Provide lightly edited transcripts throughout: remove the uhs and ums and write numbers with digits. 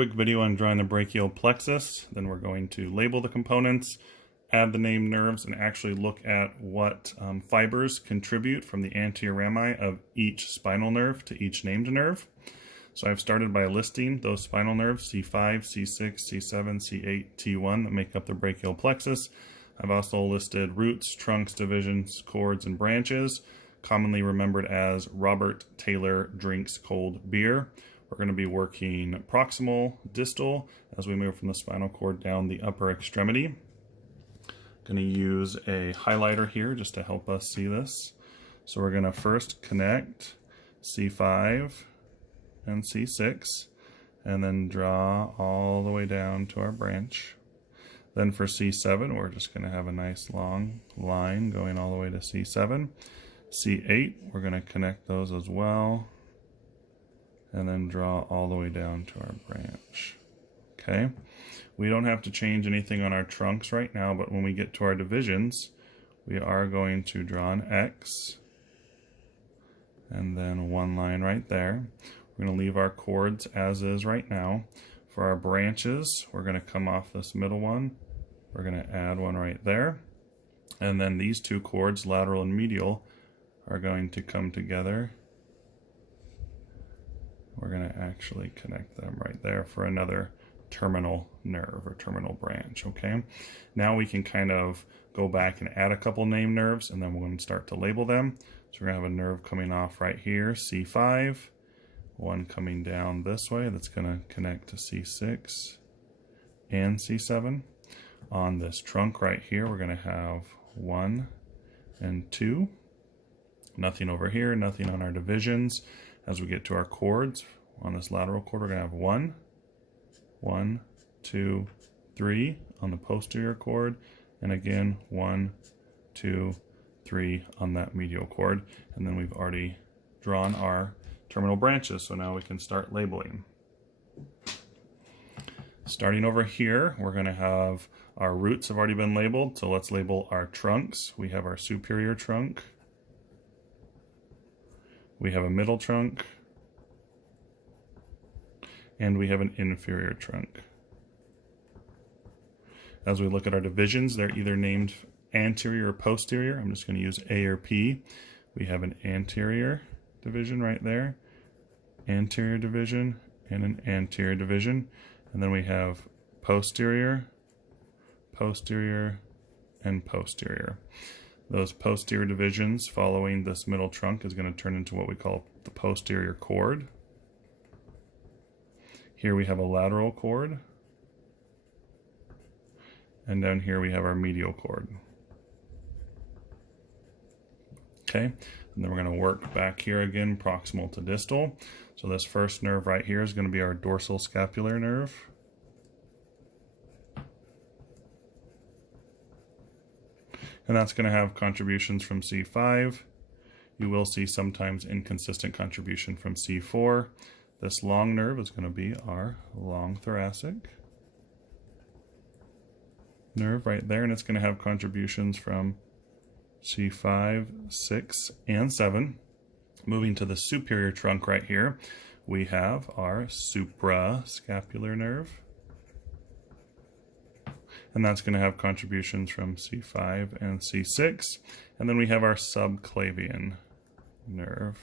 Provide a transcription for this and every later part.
quick video on drawing the brachial plexus. Then we're going to label the components, add the named nerves, and actually look at what fibers contribute from the anterior rami of each spinal nerve to each named nerve. So I've started by listing those spinal nerves, C5, C6, C7, C8, T1, that make up the brachial plexus. I've also listed roots, trunks, divisions, cords, and branches, commonly remembered as Robert Taylor drinks cold beer. We're going to be working proximal, distal, as we move from the spinal cord down the upper extremity. Going to use a highlighter here just to help us see this. So we're going to first connect C5 and C6, and then draw all the way down to our branch. Then for C7, we're just going to have a nice long line going all the way to C7. C8, we're going to connect those as well, and then draw all the way down to our branch. Okay, we don't have to change anything on our trunks right now, but when we get to our divisions, we are going to draw an X, and then one line right there. We're going to leave our cords as is right now. For our branches, we're going to come off this middle one. We're going to add one right there. And then these two cords, lateral and medial, are going to come together. We're going to actually connect them right there for another terminal nerve or terminal branch, okay? Now we can kind of go back and add a couple named nerves, and then we're going to start to label them. So we're going to have a nerve coming off right here, C5. One coming down this way that's going to connect to C6 and C7. On this trunk right here, we're going to have 1 and 2. Nothing over here, nothing on our divisions. As we get to our cords, on this lateral cord, we're going to have 1, 1, 2, 3 on the posterior cord, and again 1, 2, 3 on that medial cord. And then we've already drawn our terminal branches, so now we can start labeling. Starting over here, we're going to have our roots have already been labeled, so let's label our trunks. We have our superior trunk, we have a middle trunk, and we have an inferior trunk. As we look at our divisions, they're either named anterior or posterior. I'm just going to use A or P. We have an anterior division right there, anterior division, and an anterior division. And then we have posterior, posterior, and posterior. Those posterior divisions following this middle trunk is going to turn into what we call the posterior cord. Here we have a lateral cord, and down here we have our medial cord. Okay, and then we're going to work back here again, proximal to distal. So this first nerve right here is going to be our dorsal scapular nerve. And that's going to have contributions from C5. You will see sometimes inconsistent contribution from C4. This long nerve is going to be our long thoracic nerve right there, and it's going to have contributions from C5, 6, and 7. Moving to the superior trunk right here, we have our suprascapular nerve, and that's going to have contributions from C5 and C6. And then we have our subclavian nerve,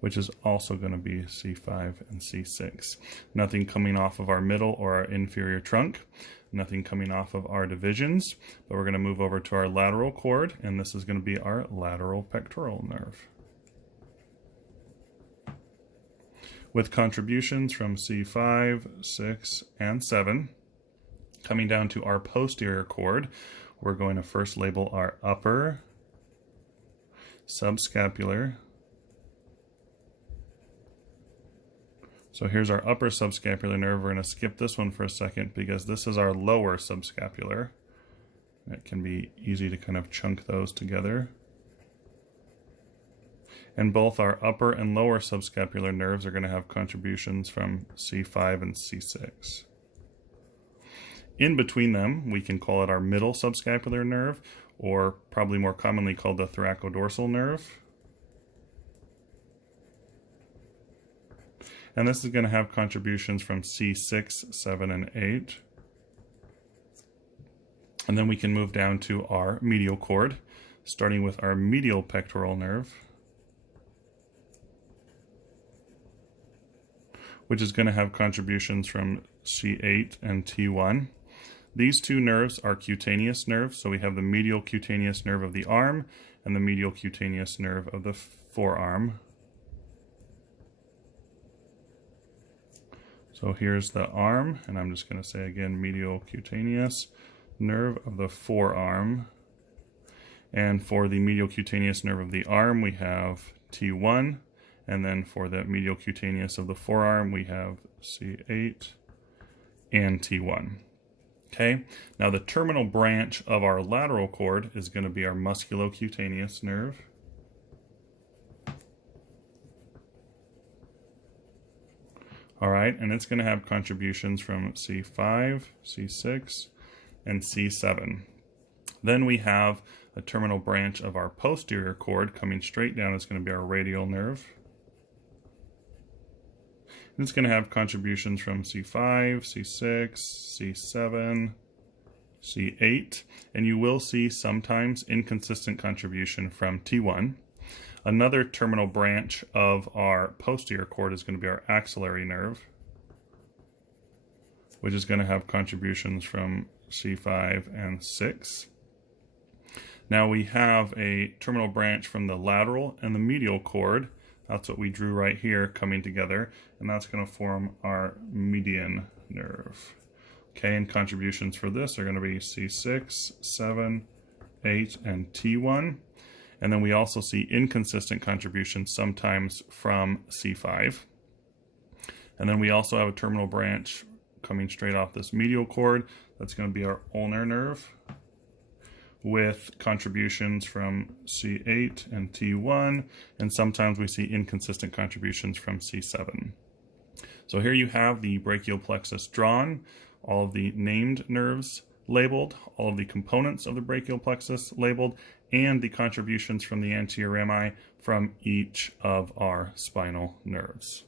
which is also going to be C5 and C6. Nothing coming off of our middle or our inferior trunk, nothing coming off of our divisions, but we're going to move over to our lateral cord, and this is going to be our lateral pectoral nerve, with contributions from C5, 6, and 7. Coming down to our posterior cord, we're going to first label our upper subscapular. So here's our upper subscapular nerve. We're going to skip this one for a second because this is our lower subscapular. It can be easy to kind of chunk those together. And both our upper and lower subscapular nerves are going to have contributions from C5 and C6. In between them, we can call it our middle subscapular nerve, or probably more commonly called the thoracodorsal nerve. And this is going to have contributions from C6, 7, and 8. And then we can move down to our medial cord, starting with our medial pectoral nerve, which is going to have contributions from C8 and T1. These two nerves are cutaneous nerves, so we have the medial cutaneous nerve of the arm and the medial cutaneous nerve of the forearm. So here's the arm, and I'm just going to say again, medial cutaneous nerve of the forearm. And for the medial cutaneous nerve of the arm, we have T1. And then for the medial cutaneous of the forearm, we have C8 and T1. Okay, now the terminal branch of our lateral cord is going to be our musculocutaneous nerve. All right, and it's going to have contributions from C5, C6, and C7. Then we have a terminal branch of our posterior cord coming straight down. It's going to be our radial nerve. And it's going to have contributions from C5, C6, C7, C8, and you will see sometimes inconsistent contribution from T1. Another terminal branch of our posterior cord is going to be our axillary nerve, which is going to have contributions from C5 and 6. Now we have a terminal branch from the lateral and the medial cord. That's what we drew right here coming together, and that's going to form our median nerve. Okay, and contributions for this are going to be C6, 7, 8, and T1. And then we also see inconsistent contributions sometimes from C5. And then we also have a terminal branch coming straight off this medial cord. That's going to be our ulnar nerve, with contributions from C8 and T1, and sometimes we see inconsistent contributions from C7. So here you have the brachial plexus drawn, all of the named nerves labeled, all of the components of the brachial plexus labeled, and the contributions from the anterior rami from each of our spinal nerves.